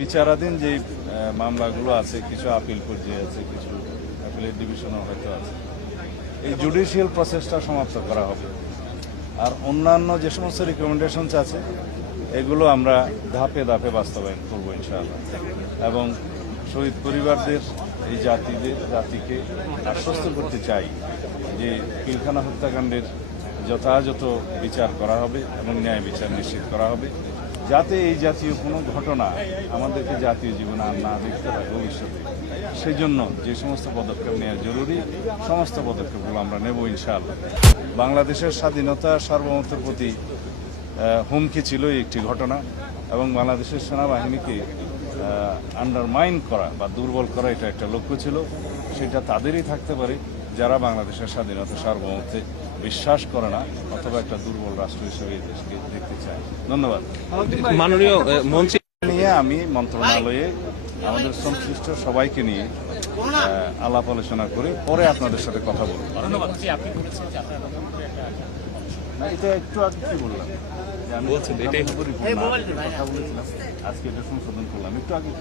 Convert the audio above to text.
বিচারাধীন যে মামলাগুলো আছে, কিছু আপিল পর্যায়ে আছে, কিছু অ্যাপিলেট ডিভিশনও হয়তো আছে, এই জুডিশিয়াল প্রসেসটা সমাপ্ত করা হবে। আর অন্যান্য যে সমস্ত রিকমেন্ডেশনস আছে এগুলো আমরা ধাপে ধাপে বাস্তবায়ন করবো ইনশাআল্লাহ। এবং শহীদ পরিবারদের এই জাতিকে আশ্বস্ত করতে চাই যে পিলখানা হত্যাকাণ্ডের যথাযথ বিচার করা হবে এবং ন্যায় বিচার নিশ্চিত করা হবে, যাতে এই জাতীয় কোনো ঘটনা আমাদেরকে জাতীয় জীবনে আর না দেখতে হয় ভবিষ্যতে। সেই জন্য যে সমস্ত পদক্ষেপ নেওয়া জরুরি, সমস্ত পদক্ষেপগুলো আমরা নেব ইনশাআল্লাহ। বাংলাদেশের স্বাধীনতা সার্বভৌমত্বের প্রতি হুমকি ছিল একটি ঘটনা, এবং বাংলাদেশের সেনাবাহিনীকে আন্ডারমাইন করা বা দুর্বল করা এটা একটা লক্ষ্য ছিল। সেটা তাদেরই থাকতে পারে যারা বাংলাদেশের স্বাধীনতা সার্বভৌমত্বে বিশ্বাস করে না অথবা একটা দুর্বল রাষ্ট্র হিসেবে এই দেশকে দেখতে চায়। ধন্যবাদ। মাননীয় মন্ত্রী নিয়ে আমি মন্ত্রণালয়ে আমাদের সংশ্লিষ্ট সবাইকে নিয়ে আলাপ আলোচনা করে পরে আপনাদের সাথে কথা বলব। এটা একটু আগে কি বললাম, বলছেন এটাই কথা বলেছিলাম, আজকে এটা সংশোধন করলাম একটু আগে।